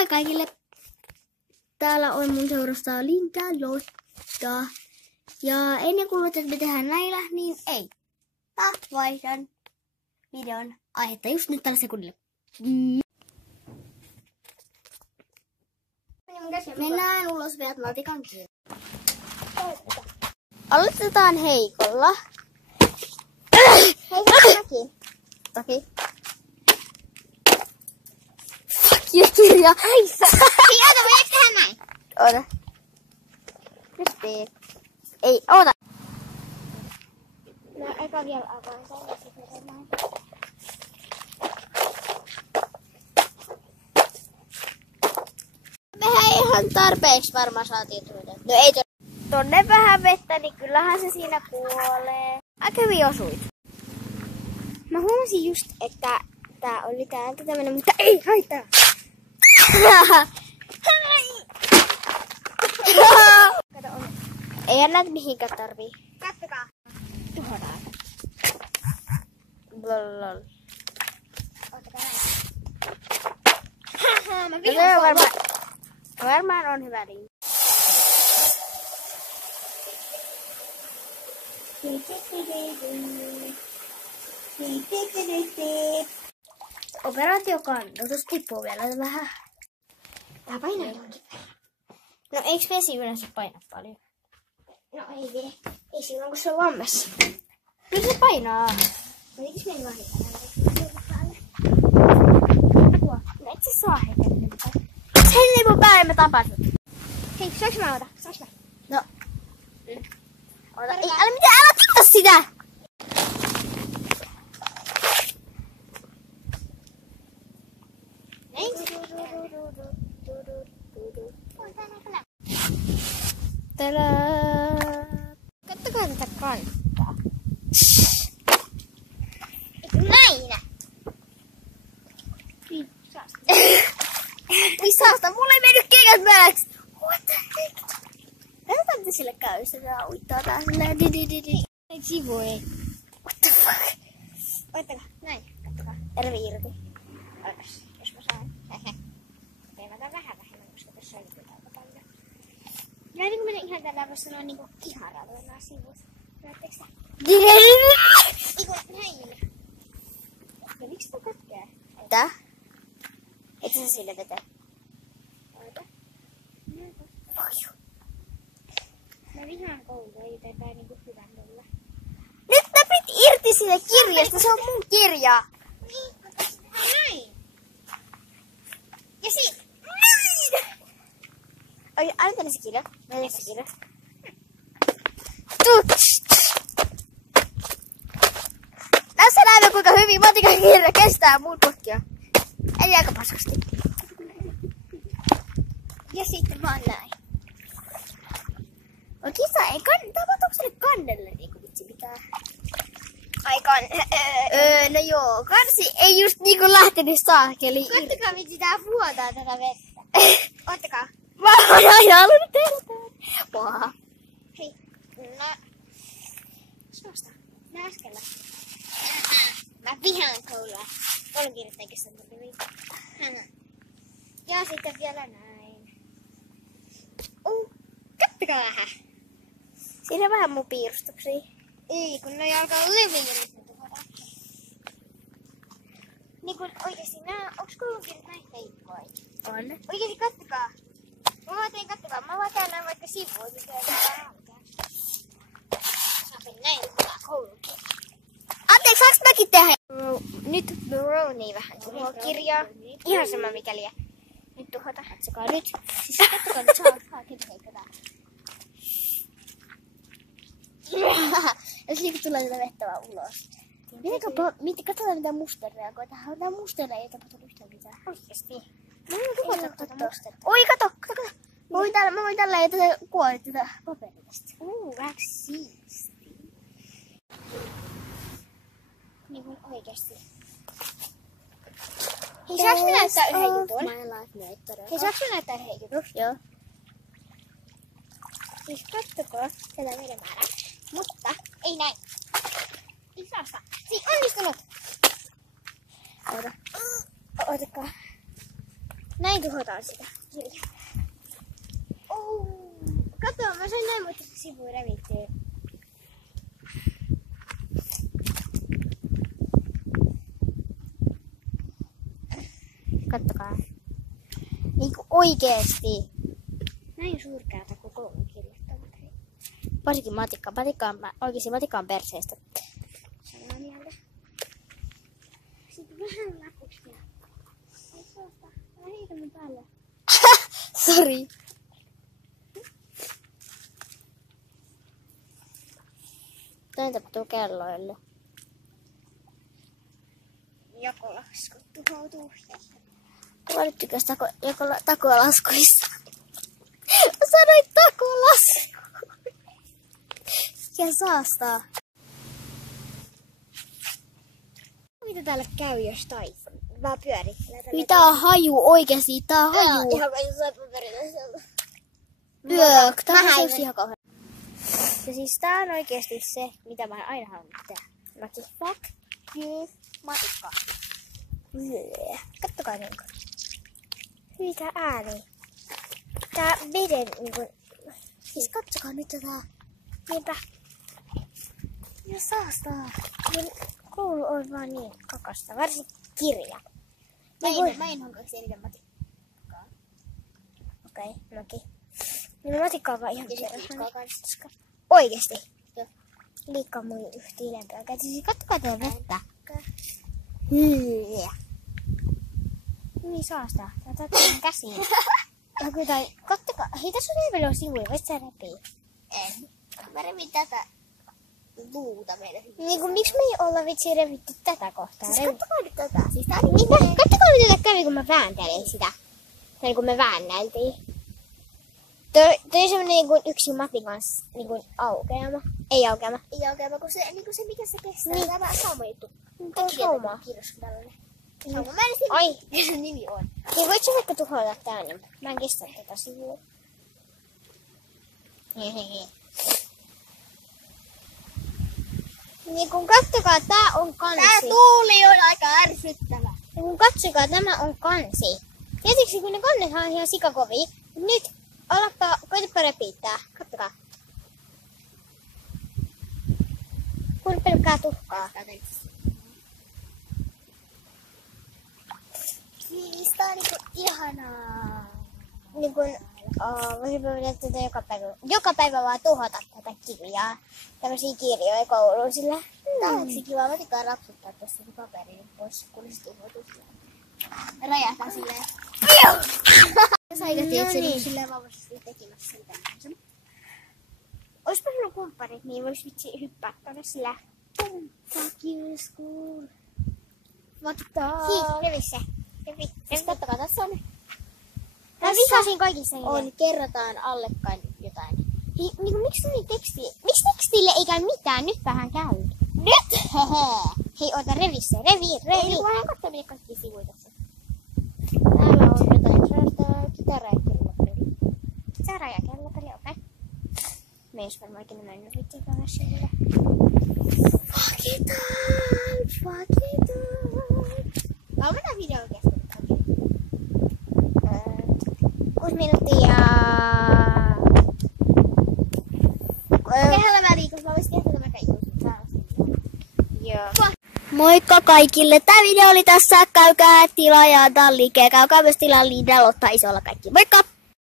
Moi kaikille! Täällä on mun seurasta Linda, Lotta. Ja ennen kuin luulet, että me tehdään näillä, niin ei. Mä vaihdan videon aihetta just nyt tällä sekunnilla. Mennään ulos veät maltikan kiinni. Aloitetaan heikolla. Heikolla toki. Kirja. Hei, oota, voidaanko tehdä näin? Oota. Nyt teet. Ei, oota. No, eka vielä avaan sen ja sitten näin. Mehän ihan tarpeeksi varmaan saatiin tuoda. No ei tonne vähän vettä, niin kyllähän se siinä kuolee. Aika hyvin osuit. Mä huomasin just, että tää oli täältä tämmönen, mutta ei haittaa. Kato, ei näitä mihinkään tarvii. Katsokaa. Tuhodaan. Lol. Ottakaa näin. Mä vihaan varmaan on hyvä liin. Operaatiokannatus tippuu vielä vähän. Tää painaa jonkin verran. No eiks vesi yleensä paina paljon? No ei vie. Ei silloin kun se on lammessa. Kyllä se painaa. No eiks meni vahittaa? Apua. No et sä saa heittää. Sen lipun päälle mä tapan sut. Hei, saaks mä ota? Saaks mä? No. Ota. Ei, älä tippa sitä! Tadaa! Kattokaa tätä kantaa. Näin! Ei saasta, mulla ei mennyt kengät pääksi! What the heck? Katsotaan mitä sille käy, se tää uittaa tää silleen di. Ei sivui. What the fuck? Oittakaa, näin, kattokaa. Tervi irti. Oitas, jos mä saan. Teemätään vähän vähemmän, koska tässä on nyt aika paljon. Ja niin kun menee ihan tällä voisi sanoa niinku kiharalla nämä sivut. Näettekö sitä? Eiku näin. Ja miksi tää katkee? Tää? Eikö sä sille vetä? Oita. Voju. Mä vihaan koulua, ei tää niinku hyvän mulle. Nyt näpit irti siitä kirjasta, se on mun kirja. Näin. Ja siitä. Näin. Annetaan se kirja. Näin se kirja. Tässä näemme kuinka hyvin matikan kirja kestää mun potkia. Eli aika paskasti. Ja sitten vaan näin. Kisa ei tapahtuuko sille kannelle niinku vitsi pitää? Ai no joo, kansi ei just niinku lähtenyt saakeli irti. Kattokaa vitsi tää vuotaa tätä vettä. Ottakaa. Mä oon aina halunnut tehdä tää. Paha. Hei, no. Suosta. Näskellä. Mä vihaan koulua. Koulukirjoittajakin sen tuli. Ja sitten vielä näin. Kattokaa vähän. Siinä on vähän mun piirustuksia. Ei, kun ne alkaa leviä. Niin kun oikeesti nää, onks koulukirjat näin heikkoja? On. Oikeesti kattokaa. Kattokaa. Mä vaan täällä vaikka sivuja, mikä ei ole raukea. Saapin näin hyvää koulukirjaa. Anteeksi, saaks mäkin tehdä? Nyt Brownie vähän tuhoa kirjaa. Ihan sama mikäli. Nyt tuhota. Katsokaa nyt. Siis kattokaa nyt saa heikko tää. Jos niinku tulee tätä vettä vaan ulos. Katsotaan mitä musta reagoi. Tää mustella ei tapahtunut yhtään mitään. Oikeesti. Mä en tuhota tuota mustella. Oi kato. Mä voin tällä ja tätä kuolit tätä paperia tästä. Vähän siisti. Niinku oikeesti. Hei, saaks mä näyttää yhden jutun? Hei, saaks mä näyttää yhden jutun? Joo. Siis kattokaa tätä veden määrää. Mutta ei näin. Ei saa sitä. Siinä onnistunut. Oota. Otakaa. Näin tuhotaan sitä. Oh. Kato, mä sain näin muuten sivuun revittyä. Kattokaa. Niinku oikeesti. Näin surkeata kuin koulun kirjoittamat. Varsinkin matikka. Oikeesti matikka on perseestä. Samaa mieltä. Sitten vähän läpuksia. Ei suosta. Mä heitän mun päälle. Sori. Näin tapahtuu kelloille. Jakolasku tuhoutuu. Valittykö takolaskuissa? Mä sanoin takolasku. Ja saastaa. Mitä täällä käy jostain? Mä pyörittelen. Mitä on haju oikeesti? Tää on haju. Ihan kai sä paperilla. Tää on ihan kauhean. Ja siis tää on oikeesti se, mitä mä aina halunnut tehdä. Mäkin fuck you matikka. Kattokaa niinku. Mitä ääni. Tää veden niinku. Siis katsokaa nyt tätä. Niinpä. Ja saastaa. Koulu on vaan niin kakasta. Varsinkin kirja. Mä en hankaisi eniten matikkaa. Okei, mäkin. Minun matikka on vaan ihan kerran. Oikeesti? Joo. Liikkaa mun yhtä ilempää. Siis kattokaa teidän vettä. Niin saastaa. Tää tattiin käsiin. Kattokaa. Hei, tässä on niin paljon sivuja. Voit sä repii? En. Mä revin tätä luuta meidän hyvin. Niin kuin miksi me ei olla vitsi revitty tätä kohtaa? Siis kattokaa nyt tätä. Siis tää on niin kattokaa nyt tätä kävi, kun mä vääntelin sitä. Tai kun me väännältiin. Toi on semmonen niinku yksi matikan niinku aukeama. Ei aukeama, kun se niinku se mikä se kestää. Niin. Tämä sauma juttu. Tuo sauma. Kirjoitus tällainen. Sauma. Mä en tiedä, ai, mikä sen nimi on. Niin voit sä vaikka tuhota tää niin. Mä en kestä tätä sivua. Niin kun katsokaa, tää on kansi. Tää tuuli on aika ärsyttävä. Ja kun katsokaa, tämä on kansi. Tietysti kun ne kannethan on ihan sikakovia. Nyt koitapa repiittää. Katsokaa. Kun pelkkää tuhkaa. Siis tää on niinku ihanaa. Niin kun voisin pyytää tätä joka päivä vaan tuhota tätä kirjaa. Tämmösiä kirjoja kouluun sillä. Tää on kiva. Mä tykkään rapsuttaa tässä paperin pois, kun se tuhoutuu. Räjähtää silleen. Sä eikä tiedä, että se silleen vauvaisesti tekemässä sen tämmöisen. Oispa sulla kumppanit, niin vois vitsi hyppää tonne sillä. Fuck you school. Revi se. Siis kattokaa, tässä on. Mä vihasin kaikissa niitä. On, kerrotaan allekkain jotain. Niinku miksi tekstille ei käy mitään? Nyt vähän käy. Nyt! Hei, oota, revi se. Revi. Ei, kun vähän katsoa mitä kaikki sivuja tässä. Täällä on jotain sellaista kitaraa ja kellopeli. Kitaraa ja kellopeli, okei. Me ei jos varmaan ikinä mennyt vittiikaan sivuille. Fuck it up. Kauan tää video on kestänyt? 6 minuuttia. Kehällä väliin, koska mä voisin tehdä tämän Joo. Moikka kaikille! Tää video oli tässä. Käykää tilaa ja liikkeä. Käykää myös tilaa liidellä, ottaa isolla kaikki. Moikka!